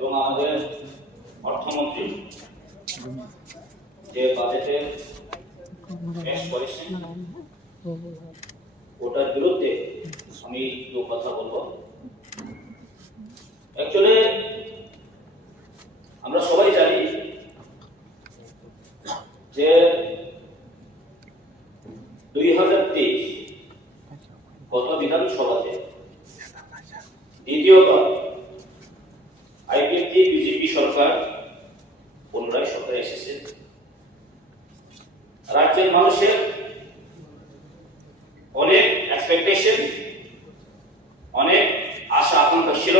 এবং আমাদের অর্থমন্ত্রী যে বাজেটে পেশ করেছেন ওটার বিরুদ্ধে আমি দু কথা বলবো। অ্যাকচুয়ালি আমরা সবাই জানি যে 2023 গত বিধানসভাতে দ্বিতীয়বার আইপিএফটি বিজেপি সরকার পুনরায় সরকারে এসেছে। রাজ্যের মানুষের অনেক এক্সপেকটেশন, অনেক আশা আকাঙ্ক্ষা ছিল।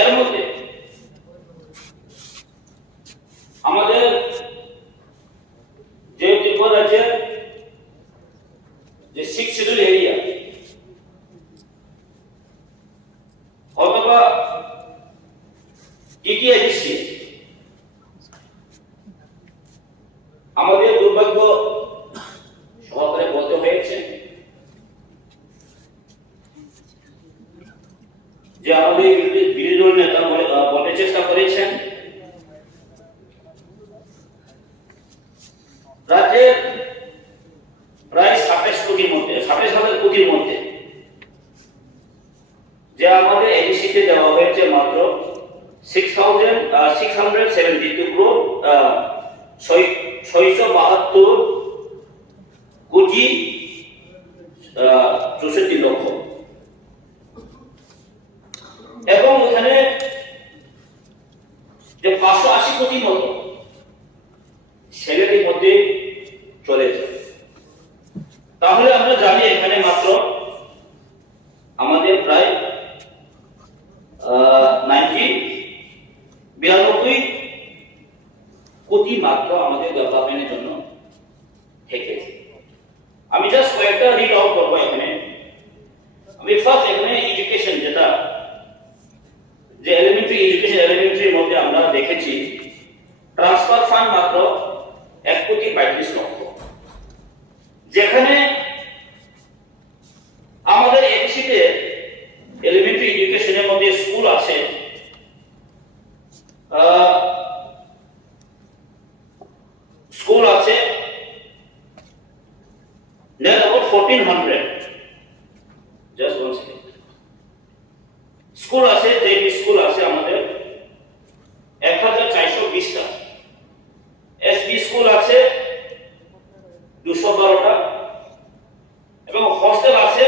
এর মধ্যে আমাদের যে ত্রিপুরা রাজ্যের যে 6 শিডিউল এরিয়া অথবা টিটিআইডিসি, আমাদের দুর্ভাগ্য সহকারে বলতে হয়েছে যে আমাদের বিরোধী দল নেতা বলতে চেষ্টা করেছেন রাজ্যের প্রায় 27,000 কোটির মধ্যে যে আমাদের এডিসিতে দেওয়া হয়েছে মাত্র 672 crore 672 কোটি 64 লক্ষ, এবং এখানে যে 580 কোটি মতো স্যালারির মধ্যে চলে যায়। তাহলে আমরা জানি এখানে মাত্র আমাদের প্রায় 92 কোটি মাত্র আমাদের ডেভেলপমেন্টের জন্য থেকেছে। আমি জাস্ট কয়েকটা রিড আউট করবো এখানে। আমি ফার্স্ট এখানে এডুকেশন, যেটা যে এলিমেন্টারি এডুকেশন, এলিমেন্টারির মধ্যে আমরা দেখেছি ট্রান্সফার ফান্ড মাত্র 1,35 লক্ষ, যেখানে আমাদের এডিসিতে এলিমেন্টারি এডুকেশনের মধ্যে স্কুল আছে near about 1400, just one second, school আছে, জেপি স্কুল আছে আমাদের 1420টা, এসবি স্কুল আছে 212টা, এবং হস্টেল আছে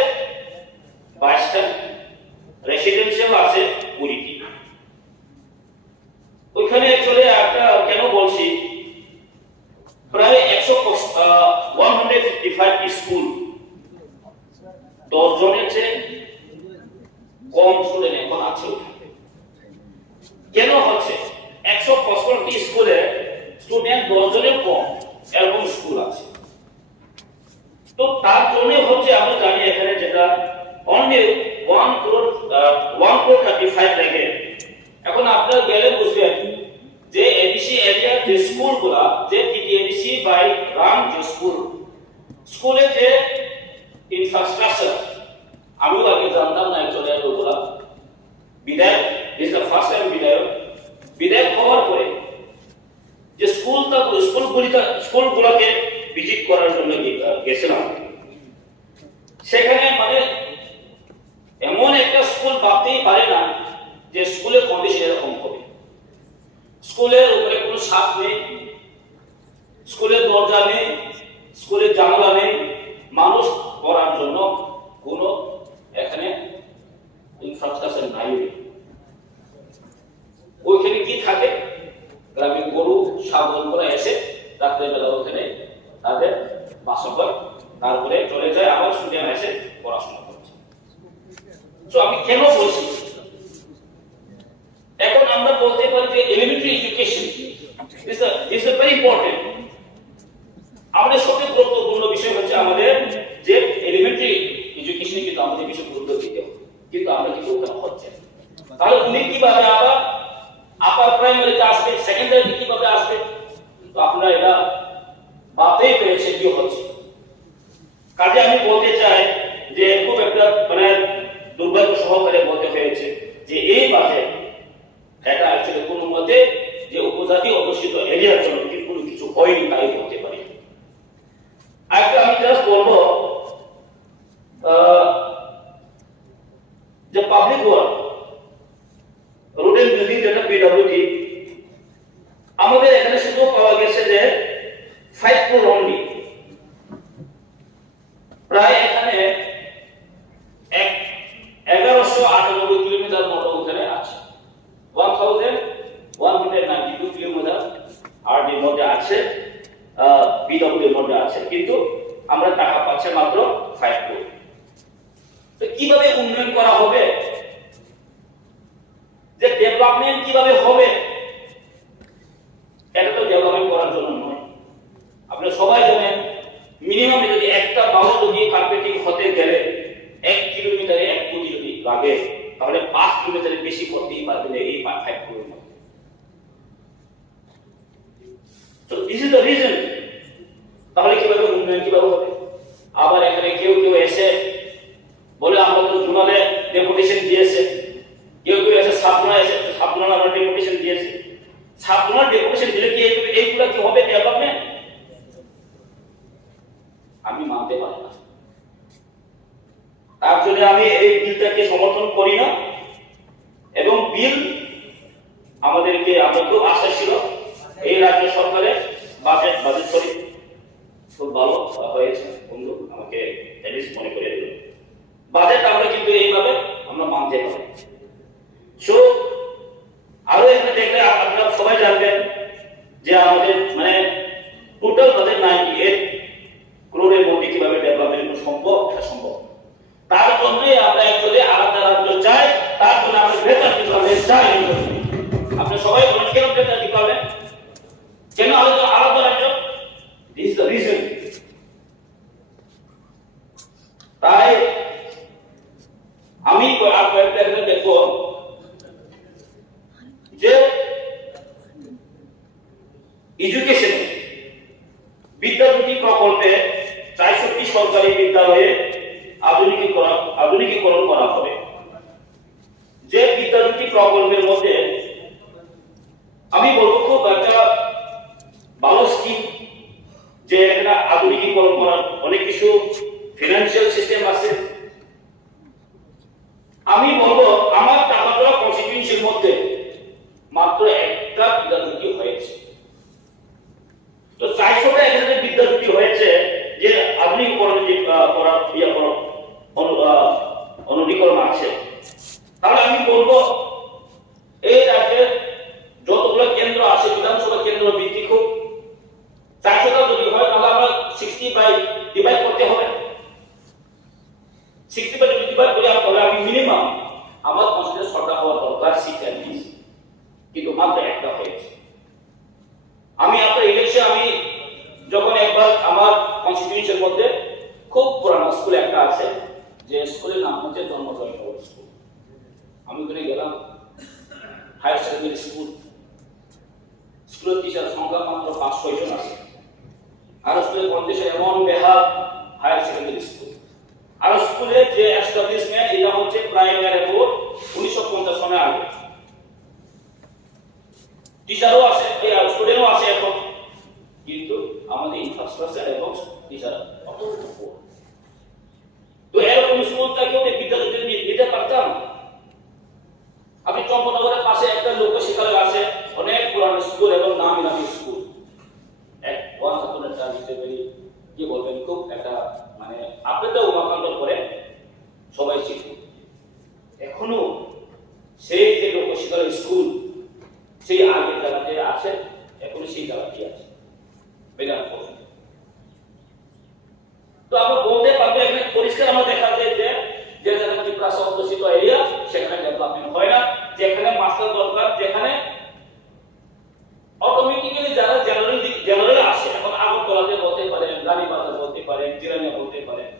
22টা, রেসিডেন্সিয়াল আছে 20টি। ওইখানে অ্যাকচুয়ালি একটা কেন বলছি, প্রায় 155 স্কুল 10 জনের চেয়ে কম স্টুডেন্ট এখন আছে। কেন হচ্ছে 155টি স্কুলে স্টুডেন্ট 10 জনের কম এরকম স্কুল আছে? তো তার জন্য হচ্ছে আমরা জানি এখানে যেটা অনলি 1 crore 35 লাগে। এখন আপনারা গেলে বুঝবেন যে এডিসি এরিয়ার যে স্কুলগুলা, যে টিটিএডিসি বাই রান যে স্কুলে যে ইনফ্রাস্ট্রাকচার, আমিও আগে জানতাম না অ্যাকচুয়ালি এগুলা। বিধায়ক ইজ দ্য ফার্স্ট টাইম বিধায়ক হওয়ার পরে যে স্কুলগুলোকে ভিজিট করার জন্য গেছিলাম, সেখানে মানে এমন একটা স্কুল ভাবতেই পারে না যে স্কুলের কন্ডিশন এরকম হবে। স্কুলের উপরে কোনো ছাদ নেই, স্কুলের দরজা নেই, স্কুলের জানালা নেই, মানুষ পড়ার জন্য কোনো এখানে ইনফ্রাস্ট্রাকচার নাই। ওইখানে কি থাকে, গ্রামের গরু ছাগল করে এসে রাত্রেবেলা ওখানে তাদের বাসা করে, তারপরে চলে যায়, আবার স্টুডেন্ট এসে পড়াশোনা করছে। তো আমি কেন বলছি, এখন আমরা বলতে পারি যে elementary education is very important. আমাদের সবচেয়ে গুরুত্বপূর্ণ বিষয় হচ্ছে আমাদের যে এলিমেন্টারি এডুকেশনে কিন্তু আমাদের বেশি গুরুত্ব দিতে হবে, কিন্তু আমরা কি ওখানে হচ্ছে। তাহলে উনি কিভাবে আবার আপার প্রাইমারিতে আসবে, সেকেন্ডারিতে কিভাবে আসবে? তো আপনারা এটা ভাবতেই পেরেছে কি হচ্ছে। কাজে আমি বলতে চাই যে খুব একটা মানে দুর্ভাগ্য সহকারে বলতে হয়েছে যে এই বাজেট এরিয়ার জন্য কোনো কিছু হয়নি তাই বলতে পারি। আরেকটা আমি জাস্ট বলবো যে public work road and building যেটা পিডব্লিউডি আমাদের এখানে শুধু পাওয়া গেছে যে 5 crore অনলি। প্রায় এখানে 1198 কিলোমিটার মতো ওখানে আছে, 1192 কিলোমিটার আর এর মধ্যে আছে পিডব্লিউডি এর মধ্যে আছে, কিন্তু আমরা টাকা পাচ্ছি মাত্র 5 crore। তো কিভাবে উন্নয়ন করা হবে, যে ডেভেলপমেন্ট কিভাবে হবে, এটা তো ডেভেলপমেন্ট করার জন্য নয়। আপনারা সবাই জানেন মিনিমাম যদি একটা বাউল যদি কার্পেটিং হতে গেলে 1 কিলোমিটারে 1 কোটি যদি লাগে, তাহলে 5 কিলোমিটারের বেশি করতেই পারবে না এই 5 crore মধ্যে। তো দিস ইজ দ্য রিজন। তাহলে কিভাবে উন্নয়ন কিভাবে হবে? আবার এখানে কেউ কেউ এসে বলে আমরা তো জুনালে ডেপুটেশন দিয়েছে, কেউ কেউ এসে সাবজোনাল আমরা ডেপুটেশন দিয়েছে। সাবজোনাল ডেপুটেশন দিলে কি এইগুলা কি হবে ডেভেলপমেন্ট? আমি মানতে পারি না। তার জন্য আমি এই বিলটাকে সমর্থন করি না। এবং বিল আমাদেরকে খুব আশা ছিল এই রাজ্য সরকারের বাজেট সরি খুব ভালো হয়েছে। বন্ধু আমাকে এলিস্ট মনে করে দিল বাজেট আমরা কিন্তু এইভাবে আমরা মানতে পারি। সো আরো এখানে দেখলে আপনারা সবাই জানবেন যে আমাদের মানে টোটাল বাজেট 98 crore মধ্যে কিভাবে ডেভেলপমেন্ট সম্ভব, এটা সম্ভব। তার জন্যই আমরা অ্যাকচুয়ালি আলাদা রাজ্য চাই, তার জন্য আমরা বেটার ডিপার্টমেন্ট চাই। আপনারা সবাই বলেন কেন বেটার ডিপার্টমেন্ট, কেন আলাদা রাজ্য? This is the reason. তাই আমি কয়েকটা দেখবো যে এডুকেশন বিদ্যাজ্যোতি প্রকল্পে 64টি সরকারি বিদ্যালয়ে আধুনিকীকরণ করা হবে। যে বিদ্যাজ্যোতি প্রকল্পের মধ্যে আমি বলবো খুব একটা ভালো স্কিম, যে এটা আধুনিকীকরণ করার অনেক কিছু ফিনান্সিয়াল সিস্টেম আছে। আমি বলবো আমার টাকাটা কনস্টিটিউয়েন্সির মধ্যে মাত্র একটা বিদ্যাজ্যোতি হয়েছে। তো 400টা এখানে বিদ্যাজ্যোতি হয়েছে যে আধুনিকীকরণ যে করার অনুকরণ আছে। তাহলে আমি বলবো এই রাজ্যের যতগুলো কেন্দ্র আছে বিধানসভা কেন্দ্র ভিত্তিক খুব 400টা যদি হয় তাহলে আমরা 60 বাই ডিভাইড করতে হবে। 60 বাই ডিভাইড করে তাহলে আমি মিনিমাম আমার কনস্টিটিউয়েন্সি সরকার হওয়ার দরকার 6 এন্ড 20, কিন্তু মাত্র একটা হয়েছে। আমি আপনার ইলেকশন আমি যখন একবার আমার কনস্টিটিউয়েন্সির মধ্যে খুব পুরানো স্কুল একটা আছে, যে স্কুলের নাম হচ্ছে ধর্মজয় স্কুল। আমি ওখানে গেলাম, হায়ার সেকেন্ডারি স্কুলের টিচার সংখ্যা মাত্র 5-6 জন আছে। আর স্কুলের কন্ডিশন এমন বেহাল, হায়ার সেকেন্ডারি স্কুল। আর স্কুলের যে এস্টাবলিশমেন্ট এটা হচ্ছে প্রাইমারি বোর্ড 1950 সনের আগে। টিচারও আছে, স্টুডেন্টও আছে এখন, কিন্তু আমাদের ইনফ্রাস্ট্রাকচার এবং টিচার অত্যন্ত পুয়ার। তো এরকম স্কুলটাকেও বিদ্যালয়তে নিতে পারতাম। আপনি চম্পনগরের পাশে একটা লোক শিক্ষালয় আছে, অনেক পুরানো স্কুল এবং নামি নামি স্কুল। কি বলবেন, খুব একটা মানে আপনাদের উমাকান্তর করে সবাই শিখুন। এখনো সেই যে লোক শিক্ষালয় স্কুল সেই আগের জায়গাতে আছে, এখনো সেই জায়গাটি আছে। তো আমরা বলতে পারবো এখানে পরিষ্কার আমরা দেখা যায় যে যে জায়গাটি প্রায় অধ্যুষিত এরিয়া সেখানে ডেভেলপমেন্ট হয় না। যেখানে মাস্টার দরকার, যেখানে অটোমেটিক্যালি যারা জেনারেল আসে, এখন আগরতলাতে বলতে পারেন, রানীবাজার বলতে পারেন, জিরানিয়া বলতে পারেন,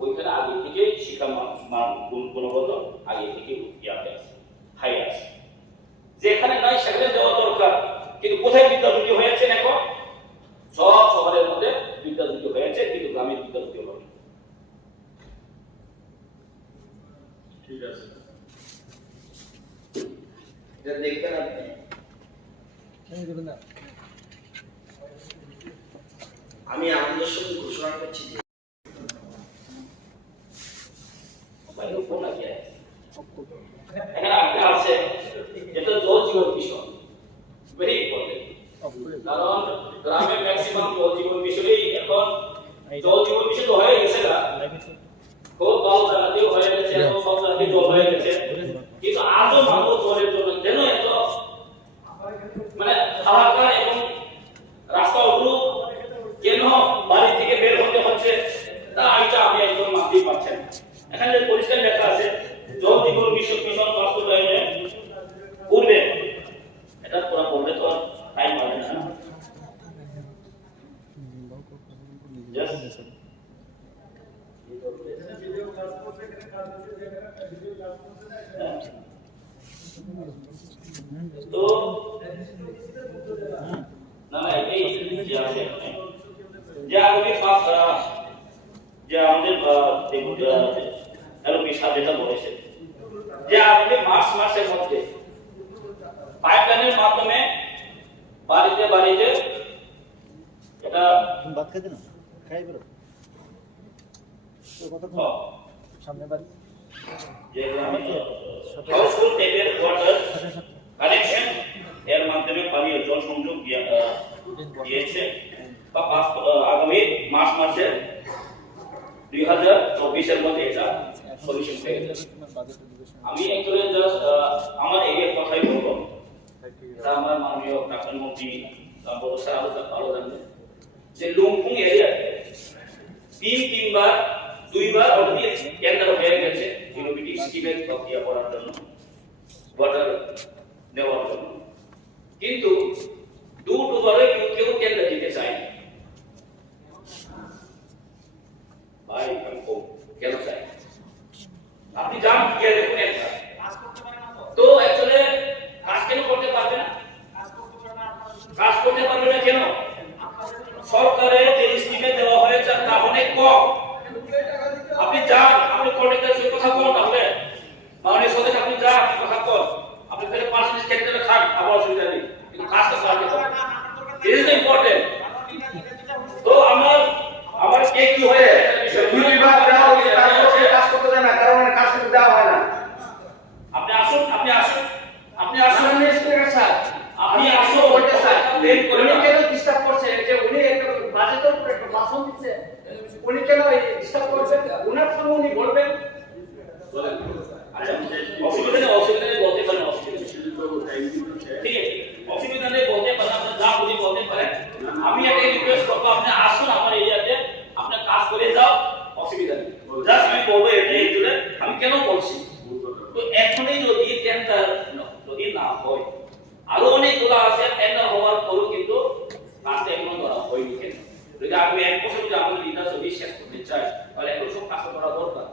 ওইখানে আগে থেকে শিক্ষা গুণগত আগে থেকে ইয়াতে আছে, হাই আছে। যেখানে নাই সেখানে দেওয়া দরকার, কিন্তু কোথায় বিদ্যাজ্যোতি হয়েছে? এখন সব শহরের মধ্যে বিদ্যাজ্যোতি হয়েছে, কিন্তু গ্রামের বিদ্যাজ্যোতি হয়নি। ঠিক আছে, এটা দেখবেন আপনি। আমি আপনাদের সঙ্গে ঘোষণা করছি যে এখানে একটা আছে যেটা জল জীবন মিশন, ভেরি ইম্পর্টেন্ট। কারণ গ্রামে ম্যাক্সিমাম জল জীবন মিশনেই এখন জল জীবন মিশন তো হয়ে গেছে না, খুব ভালো জায়গাতেও হয়ে গেছে, এখন সব জায়গায় জল হয়ে গেছে, কিন্তু আজও মানুষ জলের জন্য কেন এত মানে হাহাকার এবং রাস্তা অবরোধ, কেন বাড়ি থেকে বের হতে হচ্ছে, তা এটা আমি একদম মানতেই পারছেন। এখানে পরিষ্কার লেখা আছে জল জীবন মিশন বাস্তবায়নে পূর্বে, এটা পুরো বলতে তো টাইম পাবে না। তো না এই যে আছে যে আগে পাস যে আমাদের এলপি সাহেব যেটা বলেছে যে আগামী মার্চ মাসের মধ্যে পাইপলাইনের মাধ্যমে বাড়িতে বাড়িতে এটা বাদ খেতে না খাই বেরো কথা সামনে বাড়ি যে হাউসহোল্ড ট্যাপের ওয়াটার কানেকশন এর মাধ্যমে পানীয় জল সংযোগ দিয়েছে বা আগামী মার্চ মাসের 2024 এর মধ্যে এটা সলিউশন পেয়ে যাবে। আমি অ্যাকচুয়ালি জাস্ট আমার এরিয়ার কথাই বলবো, এটা আমার মাননীয় প্রাক্তন মন্ত্রী বড় স্যার ভালো জানবেন যে লুমপুং এরিয়াতে তিনবার দুইবার অলরেডি টেন্ডার হয়ে গেছে ইউনিটি স্কিমের প্রক্রিয়া করার জন্য, ওয়াটার দেওয়ার জন্য, কিন্তু দুবারে কেউ টেন্ডার দিতে চায়নি। ভাই কেন চাই আপনি যান গিয়ে দেখুন একটা তো অ্যাকচুয়ালি কাজ কেন করতে পারবে না, কাজ করতে পারবে না কেন? সরকারের যে স্কিমে দেওয়া হয়েছে তা অনেক কম। আপনি যান, আপনি কন্ট্রাক্টরের সাথে কথা বলুন, তাহলে মাননীয় সদস্য আপনি যান কথা বল, আপনি তাহলে পার্সেন্টেজ কেটে খান, আবার অসুবিধা নেই, কিন্তু কাজটা করতে হবে, ইট ইজ ইম্পর্টেন্ট। তো আমার কে কি হয়ে কাজ করতে দেয় না, কারণ কাজ করতে দেওয়া হয় না। আপনি আসুন আপনি আসুন বলতে স্যার উনি কেন ডিস্টার্ব করছে যে উনি একটা বাজেটের উপর একটা ভাষণ দিচ্ছে, উনি কেন ডিস্টার্ব করছেন? উনার সঙ্গে উনি বলবেন। আচ্ছা অসুবিধা নেই বলতে পারেন, অসুবিধা ঠিক আছে, অসুবিধা নেই বলতে পারেন, আপনি যা বুঝি বলতে পারেন। আমি একটা রিকোয়েস্ট করবো, আপনি আসুন আমার এরিয়াতে, আপনি কাজ করে যাও, অসুবিধা নেই। জাস্ট আমি বলবো এটাই জুড়ে আমি কেন বলছি, তো এখনই যদি টেন্ডার যদি না হয়, আরো অনেকগুলো আছে টেন্ডার হওয়ার পরও কিন্তু কাজটা এখনো ধরা হয়নি। কেন? যদি আমি এক বছর যদি আমাদের লিডার যদি শেষ করতে চাই, তাহলে এখন সব কাজ করা দরকার।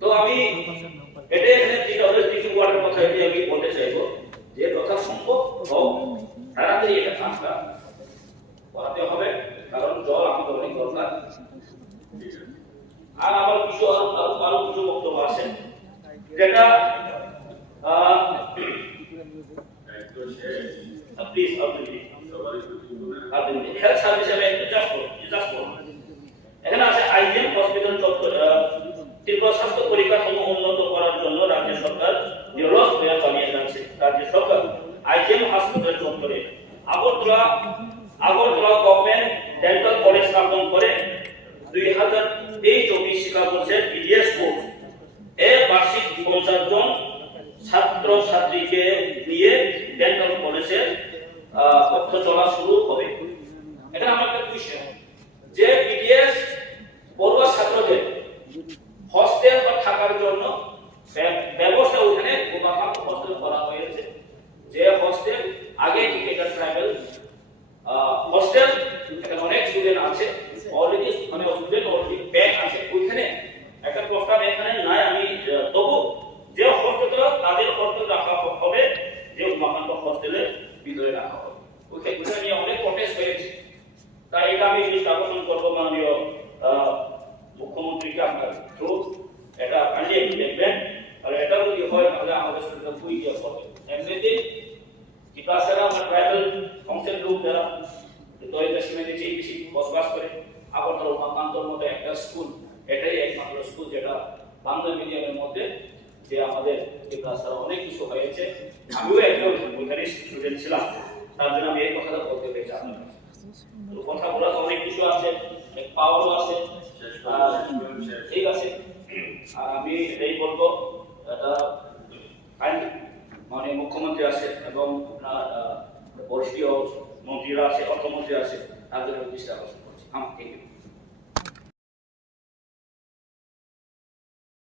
তো আমি এটা এখানে ড্রিঙ্কিং ওয়াটার কথা আমি বলতে চাইবো যে যথা সম্ভব হোক তাড়াতাড়ি এটা কাজটা করাতে হবে, কারণ জল আমাদের অনেক দরকার। আর আমার কিছু আরো কিছু বক্তব্য আছে যেটা প্লিজ আপনি হেলথ সার্ভিস আমি একটু জাস্ট এখানে আছে আইজিএম হসপিটাল চত্বর তীব্র স্বাস্থ্য পরিকাঠামো উন্নত করার জন্য রাজ্য সরকার নিরলস প্রয়াস চালিয়ে যাচ্ছে। রাজ্য সরকার আইজিএম হাসপাতাল চত্বরে আগরতলা গভর্নমেন্ট ডেন্টাল কলেজ স্থাপন করে 2023-24 শিক্ষাবর্ষের বিডিএস কোর্স এর বার্ষিক 50 জন ছাত্র ছাত্রীকে নিয়ে ডেন্টাল কলেজের পথ চলা শুরু হবে। এটা আমার একটা কোশ্চেন যে বিডিএস পড়ুয়া ছাত্রদের হস্টেল বা থাকার জন্য ব্যবস্থা ওখানে হস্টেল করা হয়েছে, যে হস্টেল আগে থেকে এটা ট্রাইবেল হস্টেল, এখানে অনেক স্টুডেন্ট আছে অলরেডি, মানে স্টুডেন্ট অলরেডি ব্যাক আছে ওইখানে, একটা প্রস্তাব এখানে নাই। আমি তবু যে হস্টেল তাদের হস্টেল রাখা হবে, যে উমাকান্ত হস্টেলের ভিতরে রাখা হবে, ওইখানে নিয়ে অনেক প্রটেস্ট হয়েছে। তাই এটা আমি জিনিস আকর্ষণ করবো মাননীয় মুখ্যমন্ত্রীকে আপনার থ্রু, এটা কাইন্ডলি একটু দেখবেন, আর এটা যদি হয় তাহলে আমাদের সাথে খুবই ইয়ে করবে। এমনিতে ক্লাসেরা আমরা ট্রাইবাল কাউন্সিল গ্রুপ যারা দরিদ্র সীমার নিচে বেশি বসবাস করে। আগরতলা উমাকান্তর মতো একটা স্কুল, এটাই একমাত্র স্কুল যেটা বাংলা মিডিয়ামের মধ্যে, যে আমাদের তাছাড়া অনেক কিছু হয়েছে। আমিও একজন ওইখানে স্টুডেন্ট ছিলাম, তার জন্য আমি এই কথাটা বলতে পেরেছি আপনার কাছে। তো কথা বলার অনেক কিছু আছে, পাওয়ারও আছে। ঠিক আছে, আর আমি এটাই বলবো, এটা মানে মুখ্যমন্ত্রী আছে এবং আপনার বর্ষীয় মন্ত্রীরা আছে, অর্থমন্ত্রী আছে, তাদের দৃষ্টি আকর্ষণ করছি। Thank you.